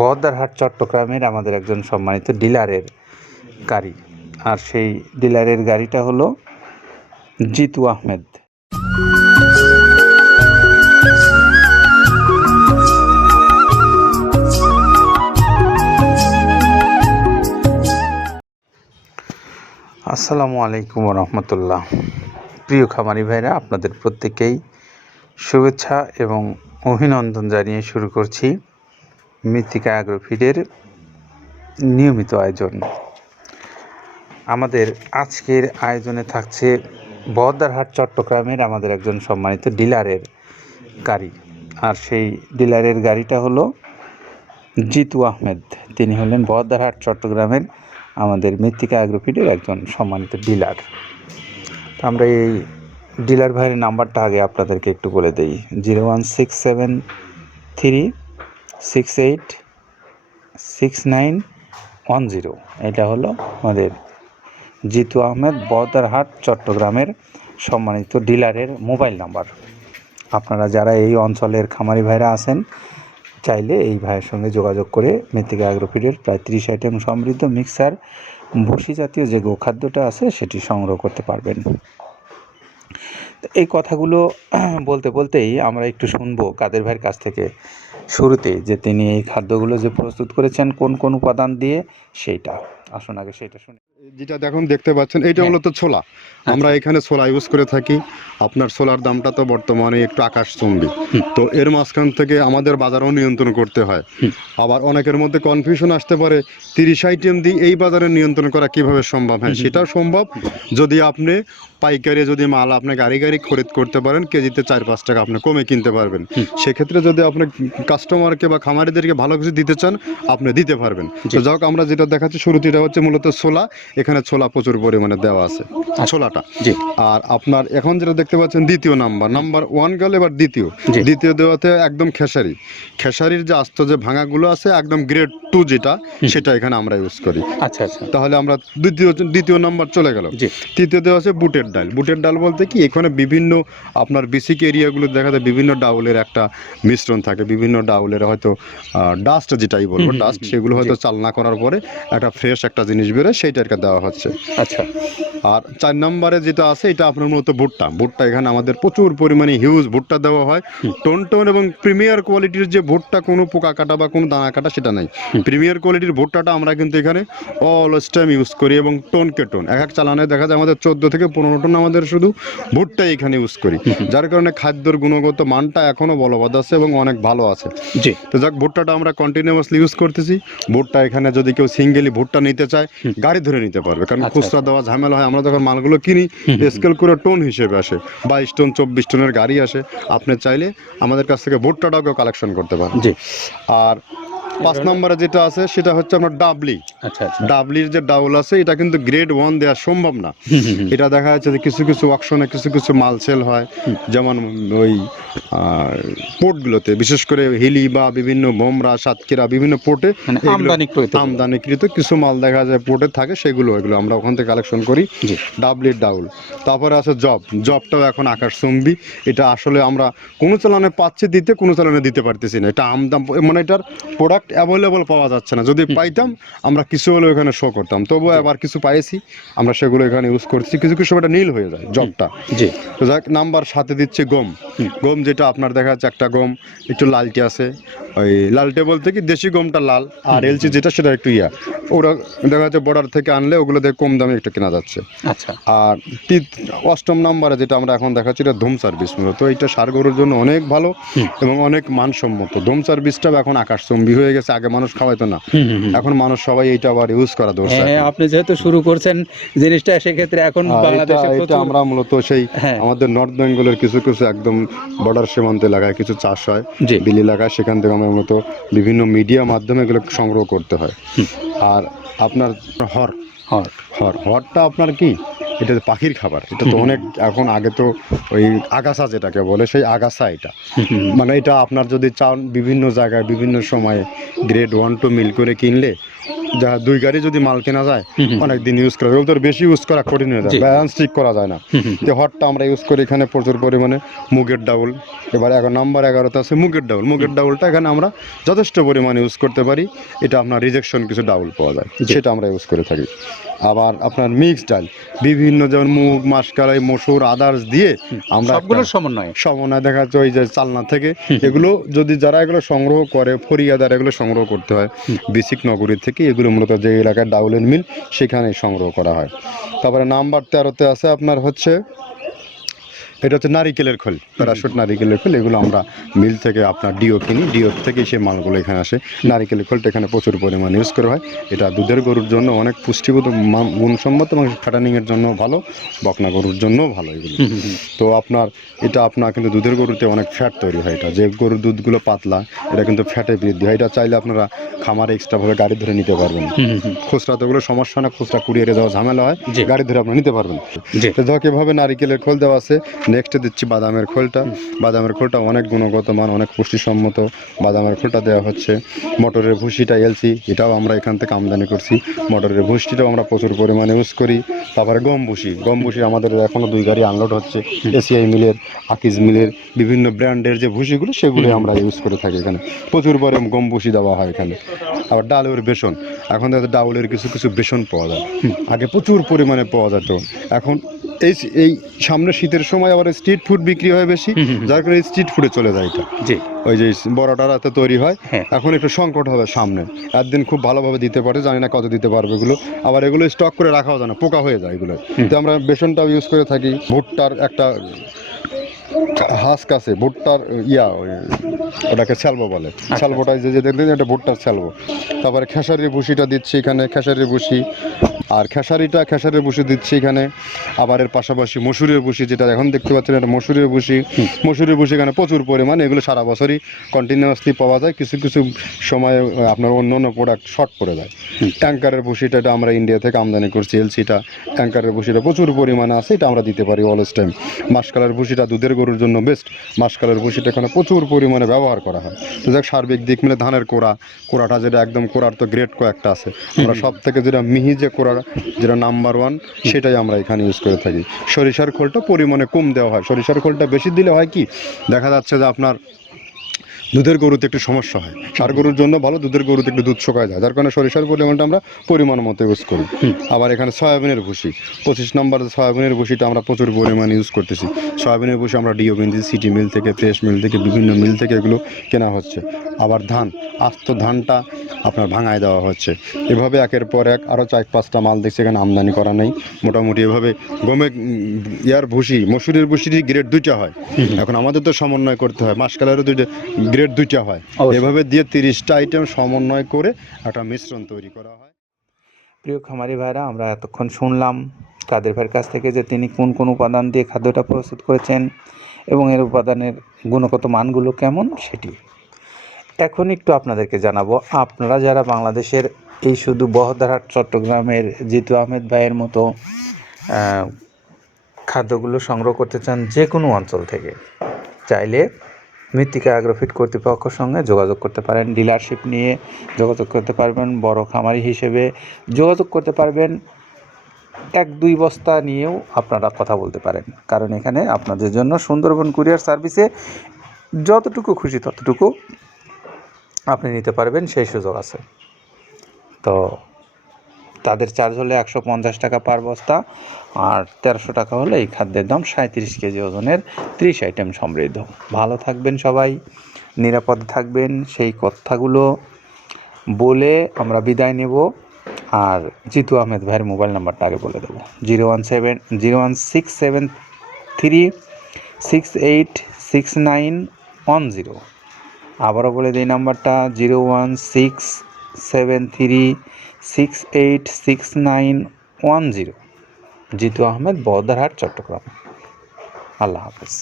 বহদ্দারহাট চট্টগ্রামের আমাদের একজন সম্মানিত ডিলারের গাড়ি, আর সেই ডিলারের গাড়িটা হলো জিতু আহমেদ। আসসালামু আলাইকুম রহমতুল্লাহ। প্রিয় খামারি ভাইরা, আপনাদের প্রত্যেকেই শুভেচ্ছা এবং অভিনন্দন জানিয়ে শুরু করছি মৃত্তিকা অ্যাগ্রোফিডের নিয়মিত আয়োজন। আমাদের আজকের আয়োজনে থাকছে বহদ্দারহাট চট্টগ্রামের আমাদের একজন সম্মানিত ডিলারের গাড়ি, আর সেই ডিলারের গাড়িটা হলো জিতু আহমেদ। তিনি হলেন বহদ্দারহাট চট্টগ্রামের আমাদের মৃত্তিকা অ্যাগ্রোফিডের একজন সম্মানিত ডিলার। তো আমরা এই ডিলার ভাইয়ের নাম্বারটা আগে আপনাদেরকে একটু বলে দিই। 01673686910। এটা হলো আমাদের জিতু আহমেদ বহদ্দারহাট চট্টগ্রামের সম্মানিত ডিলারের মোবাইল নাম্বার। আপনারা যারা এই অঞ্চলের খামারি ভাইরা আছেন, চাইলে এই ভাইয়ের সঙ্গে যোগাযোগ করে মৃত্তিকা অ্যাগ্রোফিডের প্রায় 30 আইটেম সমৃদ্ধ মিক্সার ভুসি জাতীয় যে গোখাদ্যটা আছে সেটি সংগ্রহ করতে পারবেন। এই কথাগুলো বলতে বলতেই আমরা একটু শুনবো কাদের ভাইয়ের কাছ থেকে শুরুতে, যে তিনি এই খাদ্যগুলো যে প্রস্তুত করেছেন কোন কোন উপাদান দিয়ে, সেইটা আসুন আগে সেটা শুনি। যেটা দেখতে পাচ্ছেন এইটা হলো তো ছোলা। আমরা এখানে ছোলা ইউজ করে থাকি। আপনার ছোলার দামটা তো বর্তমানে একটু আকাশচুম্বী, তো এর মাঝখান থেকে আমাদের বাজারও নিয়ন্ত্রণ করতে হয়। আবার অনেকের মধ্যে কনফিউশন আসতে পারে 30 আইটেম দিয়ে এই বাজারে নিয়ন্ত্রণ করা কিভাবে সম্ভব। হ্যাঁ, সেটাও সম্ভব যদি আপনি পাইকারি যদি মাল আপনি গাড়ি খরিদ করতে পারেন, কেজিতে 4-5 টাকা আপনি কমে কিনতে পারবেন। সেক্ষেত্রে যদি আপনি কাস্টমারকে বা খামারিদেরকে ভালো কিছু দিতে চান, আপনি দিতে পারবেন। তো যাক, আমরা যেটা দেখাচ্ছি শুরুতে, এটা হচ্ছে মূলত ছোলা। এখানে ছোলা প্রচুর পরিমাণে দেওয়া আছে, ছোলাটা। আর আপনার এখন যেটা দেখতে পাচ্ছেন দ্বিতীয় নাম্বার 1 গেল, এবার দ্বিতীয় দেওয়াতে একদম খেসারির যে আস্ত যে ভাঙাগুলো আছে একদম গ্রেড 2 যেটা, সেটা এখানে আমরা ইউজ করি। আচ্ছা, তাহলে আমরা দ্বিতীয় নাম্বার চলে গেল। তৃতীয় দেওয়া আছে বুটের ডাল বলতে কি, এখানে বিভিন্ন আপনার বেসিক এরিয়াগুলো দেখা যায় বিভিন্ন ডাউলের একটা মিশ্রণ থাকে, বিভিন্ন ডাউলের হয়তো ডাস্ট যেটাই বলবো ডাস্ট, সেগুলো হয়তো চালনা করার পরে একটা ফ্রেশ একটা জিনিস বেরোয়, সেইটাকে দেওয়া হচ্ছে। আচ্ছা, আর 4 নম্বরে যেটা আছে এটা আপনার মূলত ভুট্টা। এখানে আমাদের প্রচুর পরিমাণে হিউজ ভুট্টা দেওয়া হয়। টোন এবং প্রিমিয়ার কোয়ালিটির যে ভুট্টা, কোনো পোকা কাটা বা কোনো দানা কাটা সেটা নাই। প্রিমিয়ার কোয়ালিটির ভুট্টাটা আমরা কিন্তু এখানে অলওয়েজ টাইম ইউজ করি, এবং টোনকে টোন এক চালানে দেখা যায় আমাদের 14 থেকে 15 টন আমাদের শুধু ভুট্টা এখানে ইউজ করি, যার কারণে খাদ্যর গুণগত মানটা এখনো বলবৎ আছে এবং অনেক ভালো আছে। তো যাক, ভুট্টাটা আমরা কন্টিনিউয়াসলি ইউজ করতেছি। ভুট্টা এখানে যদি কেউ সিঙ্গেলি ভুট্টা নিতে চায়, গাড়ি ধরে নিতে পারবে, কারণ খুচরা দেওয়া ঝামেলা হয়। আমরা যখন মালগুলো কিনি স্কেল করে টোন হিসেবে আসে, 22 টন 24 টনের গাড়ি আসে। আপনি চাইলে আমাদের কাছ থেকে ভুট্টাটাও কালেকশন করতে পারেন। আর 5 নম্বরে যেটা আছে সেটা হচ্ছে আপনার ডাবলির যে ডাউল আছে, এটা কিন্তু গ্রেড 1 দেওয়া সম্ভব না। এটা দেখা যাচ্ছে যে কিছু অকশনে কিছু মাল সেল হয়, যেমন ওই পোর্টগুলোতে, বিশেষ করে হিলি বা বিভিন্ন বোমরা, সাতক্ষীরা, বিভিন্ন পোর্টে আমদানিকৃত কিছু মাল দেখা যায় পোর্টে থাকে, এগুলো আমরা ওখান থেকে কালেকশন করি। ডাবলির ডাউল। তারপরে আছে জবটাও এখন আকাশচুম্বী। এটা আসলে আমরা কোনো চালানে পাচ্ছি দিতে, কোনো চালানে দিতে পারতেছি না। এটা আমদাম, মানে এটার প্রোডাক্ট অ্যাভেলেবল পাওয়া যাচ্ছে না। যদি পাইতাম আমরা কিছু হলেও এখানে শো করতাম, তবুও আবার কিছু পাইছি, আমরা সেগুলো এখানে ইউজ করছি। কিছু সময় নীল হয়ে যায় জবটা। তো যাক, নাম্বার 7 দিচ্ছে গম, যেটা আপনার দেখা যাচ্ছে একটা গম একটু লালটে আছে। ওই লালটে বলতে কি, দেশি গমটা লাল, আর এলচি যেটা সেটা একটু ওরা দেখা যাচ্ছে বর্ডার থেকে আনলে ওগুলো থেকে কম দামে একটু কেনা যাচ্ছে। আচ্ছা, আর 8ম নাম্বারে যেটা আমরা এখন দেখাচ্ছি, এটা ধুম সার্ভিস। মূলত এটা ষাঁড় গরুর জন্য অনেক ভালো এবং অনেক মানসম্মত। ধুম সার্ভিসটাও এখন আকাশচুম্বী হয়ে গেছে। আগে মানুষ খাওয়াইতো না, এখন মানুষ সবাই এইটা আবার ইউজ করা ধরছে। আপনি যেহেতু শুরু করছেন জিনিসটা, সেক্ষেত্রে এখন বাংলাদেশে এটা আমরা মূলত সেই আমাদের নর্থ বেঙ্গলের কিছু একদম বর্ডার সীমান্ত এলাকায় কিছু চাষ হয়, বিল এলাকায়, সেখান থেকে আমরা মূলত বিভিন্ন মিডিয়া মাধ্যমে এগুলো সংগ্রহ করতে হয়। আর আপনার হরটা আপনার কি, এটা পাখির খাবার। এটা তো অনেক এখন, আগে তো ওই আগাছা যেটাকে বলে, সেই আগাছা এটা। মানে এটা আপনার যদি চান বিভিন্ন জায়গায় বিভিন্ন সময়ে গ্রেড 1-2 মিল করে কিনলে যা 2 গাড়ি যদি মাল কেনা যায় অনেক দিন ইউজ করা যায়। ওগুলো তো বেশি ইউজ করা কঠিন হয়ে যায়, জি। ব্যালেন্স ঠিক করা যায় না। তো হটটা আমরা ইউজ করি এখানে প্রচুর পরিমাণে মুগের ডাউল। এবার নাম্বার 11তে আছে মুগের ডাউল। মুগের ডাউলটা এখানে আমরা যথেষ্ট পরিমাণে ইউজ করতে পারি। এটা আপনার রিজেকশন কিছু ডাউল পাওয়া যায়, জি। সেটা আমরা ইউজ করে থাকি। আবার আপনার মিক্সড ডাল বিভিন্ন যেমন মুগ, মাসকলাই, মসুর, আদার্স দিয়ে আমরা সবগুলোর সমন্বয়ে সমন্বয় দেখা যাচ্ছে ওই যে চালনা থেকে এগুলো যদি যারা এগুলো সংগ্রহ করে ফরিয়াদার এগুলো সংগ্রহ করতে হয় বেসিক নগরী থেকে। এগুলো মূলত যে এলাকায় ডাউলের মিল সেখানে সংগ্রহ করা হয়। তারপরে নাম্বার 13তে আছে আপনার হচ্ছে এটা হচ্ছে নারিকেলের খোল, প্যারাশুট নারিকেলের খোল। এগুলো আমরা মিল থেকে আপনার ডিও কিনি, ডিও থেকে সেই মালগুলো এখানে আসে। নারিকেলের খোলটা এখানে প্রচুর পরিমাণে ইউজ করা হয়। এটা দুধের গরুর জন্য অনেক পুষ্টিগত গুণসম্মত এবং ফ্যাটানিংয়ের জন্য ভালো, বকনা গরুর জন্যও ভালো এগুলো। তো আপনার এটা আপনার কিন্তু দুধের গরুতে অনেক ফ্যাট তৈরি হয়। এটা যে গরুর দুধগুলো পাতলা এটা কিন্তু ফ্যাটে বৃদ্ধি হয়। এটা চাইলে আপনারা খামারে এক্সট্রাভাবে গাড়ি ধরে নিতে পারবেন। খুচরা তো ওগুলো সমস্যা না, খুচরা কুরিয়ারে যাওয়া ঝামেলা হয়, জি। গাড়ি ধরে আপনি নিতে পারবেন। জি। তো ধক এভাবে নারিকেলের খোল দেওয়া আছে। নেক্সটে দিচ্ছি বাদামের খোলটা। বাদামের খোলটা অনেক গুণগত মান, অনেক পুষ্টিসম্মত বাদামের খোলটা দেওয়া হচ্ছে। মটরের ভুসিটা এলসি, এটাও আমরা এখান থেকে আমদানি করছি। মটরের ভুসিটাও আমরা প্রচুর পরিমাণে ইউজ করি। তারপরে গম ভুসি আমাদের এখনও 2 গাড়ি আনলোড হচ্ছে এসিআই মিলের, আকিজ মিলের বিভিন্ন ব্র্যান্ডের যে ভুসিগুলো সেগুলো আমরা ইউজ করে থাকি এখানে। প্রচুর পরিমাণে গম ভুসি দেওয়া হয় এখানে। আবার ডালের বেসন, এখন দেখা যায় ডাউলের কিছু কিছু বেসন পাওয়া যায়, আগে প্রচুর পরিমাণে পাওয়া যেত। এখন এই সামনে শীতের সময় আবার স্ট্রিট ফুড বিক্রি হয় বেশি, যার কারণে স্ট্রিট ফুডে চলে যায় এটা। জি। ওই যে বড়টা রাতে তৈরি হয়, হ্যাঁ। এখন একটু সংকট হবে সামনে। একদিন খুব ভালোভাবে দিতে পারে, জানি না কত দিতে পারবে এগুলো। আবার এগুলো স্টক করে রাখাও যায় না, পোকা হয়ে যায় এগুলো। তো আমরা বেসনটাও ইউজ করে থাকি। ভুট্টার একটা হাস্ক আছে, ভুট্টার ওটাকে স্যালবো বলে। স্যালবোটাই যে দেখবেন এটা ভুট্টার স্যালবো। তারপরে খেসারির ভুসিটা দিচ্ছি এখানে, খেসারির ভুসি। আর খেসারির ভুসি দিচ্ছি এখানে। আবার এর পাশাপাশি মসুরের ভুসি, যেটা এখন দেখতে পাচ্ছেন এটা মসুরের ভুসি। মসুরের ভুসি এখানে প্রচুর পরিমাণে, এগুলো সারা বছরই কন্টিনিউয়াসলি পাওয়া যায়। কিছু কিছু সময় আপনার অন্য অন্য প্রোডাক্ট শর্ট পড়ে যায়। ট্যাঙ্কারের ভুসিটা এটা আমরা ইন্ডিয়া থেকে আমদানি করছি, এলসিটা। ট্যাঙ্কারের ভুসিটা প্রচুর পরিমাণে আছে, এটা আমরা দিতে পারি অলওয়েজ টাইম। মাসকালের ভুসিটা দুধের গরুর জন্য বেস্ট। মাসকালের ভুসিটা এখানে প্রচুর পরিমাণে ব্যবহার করা হয়। তো যাক, সার্বিক দিক মিলে ধানের কোড়াটা যেটা একদম কোড়ার তো গ্রেড কয়েকটা আছে, আমরা সব থেকে যেটা মিহি যে কোড়া, যেটা নাম্বার 1, সেটাই আমরা এখানে ইউজ করে থাকি। সরিষার খোলটা পরিমাণে কম দেওয়া হয়। সরিষার খোলটা বেশি দিলে হয় কি, দেখা যাচ্ছে যে আপনার দুধের গরুতে একটু সমস্যা হয়। ষাঁড় গরুর জন্য ভালো, দুধের গরুতে একটু দুধ শুকায় যায়, যার কারণে সরিষার পরিমাণটা আমরা পরিমাণ মতো ইউজ করি। আবার এখানে সয়াবিনের ভুসি 25 নম্বর সয়াবিনের ভুসিটা আমরা প্রচুর পরিমাণে ইউজ করতেছি। সয়াবিনের ভুসি আমরা ডিও কিনতেছি সিটি মিল থেকে, ফ্রেশ মিল থেকে, বিভিন্ন মিল থেকে এগুলো কেনা হচ্ছে। আবার ধান, আস্ত ধানটা আপনার ভাঙায় দেওয়া হচ্ছে। এভাবে একের পর এক আরও 4-5টা মাল দেখছি এখানে আমদানি করা নেই। মোটামুটি এভাবে গমে ভুসি, মসুরের ভুসির গ্রেড 2টা হয়। এখন আমাদের তো সমন্বয় করতে হয়, মাসকালেরও গ্রেড 2টা হয়। এভাবে দিয়ে 30টা আইটেম সমন্বয় করে একটা মিশ্রণ তৈরি করা হয়। প্রিয় খামারি ভাইরা, আমরা এতক্ষণ শুনলাম কাদের ভাইয়ের কাছ থেকে যে তিনি কোন কোন উপাদান দিয়ে খাদ্যটা প্রস্তুত করেছেন এবং এর উপাদানের গুণগত মানগুলো কেমন সেটি। এখন একটু আপনাদেরকে জানাবো, আপনারা যারা বাংলাদেশের এই শুধু বহদ্দারহাট চট্টগ্রামের জিতু আহমেদ ভাইয়ের মতো খাদ্যগুলো সংগ্রহ করতে চান যে কোনো অঞ্চল থেকে, চাইলে মৃত্তিকা অ্যাগ্রোফিট কর্তৃপক্ষের সঙ্গে যোগাযোগ করতে পারেন। ডিলারশিপ নিয়ে যোগাযোগ করতে পারবেন, বড় খামারি হিসেবে যোগাযোগ করতে পারবেন। 1-2 বস্তা নিয়েও আপনারা কথা বলতে পারেন, কারণ এখানে আপনাদের জন্য সুন্দরবন কুরিয়ার সার্ভিসে যতটুকু খুশি ততটুকু আপনি নিতে পারবেন, সেই সুযোগ আছে। তো তাদের চার্জ হলে 150 টাকা পার বস্তা, আর 1300 টাকা হলে এই খাদ্যের দাম 37 কেজি ওজনের 30 আইটেম সমৃদ্ধ। ভালো থাকবেন সবাই, নিরাপদে থাকবেন, সেই কথাগুলো বলে আমরা বিদায় নেব। আর জিতু আহমেদ ভাইয়ের মোবাইল নাম্বারটা আগে বলে দেবো, 01673686910। আবারও বলে দিই নাম্বারটা 01673686910। জিতু আহমেদ, বহদ্দারহাট, চট্টগ্রাম। আল্লাহ হাফেজ।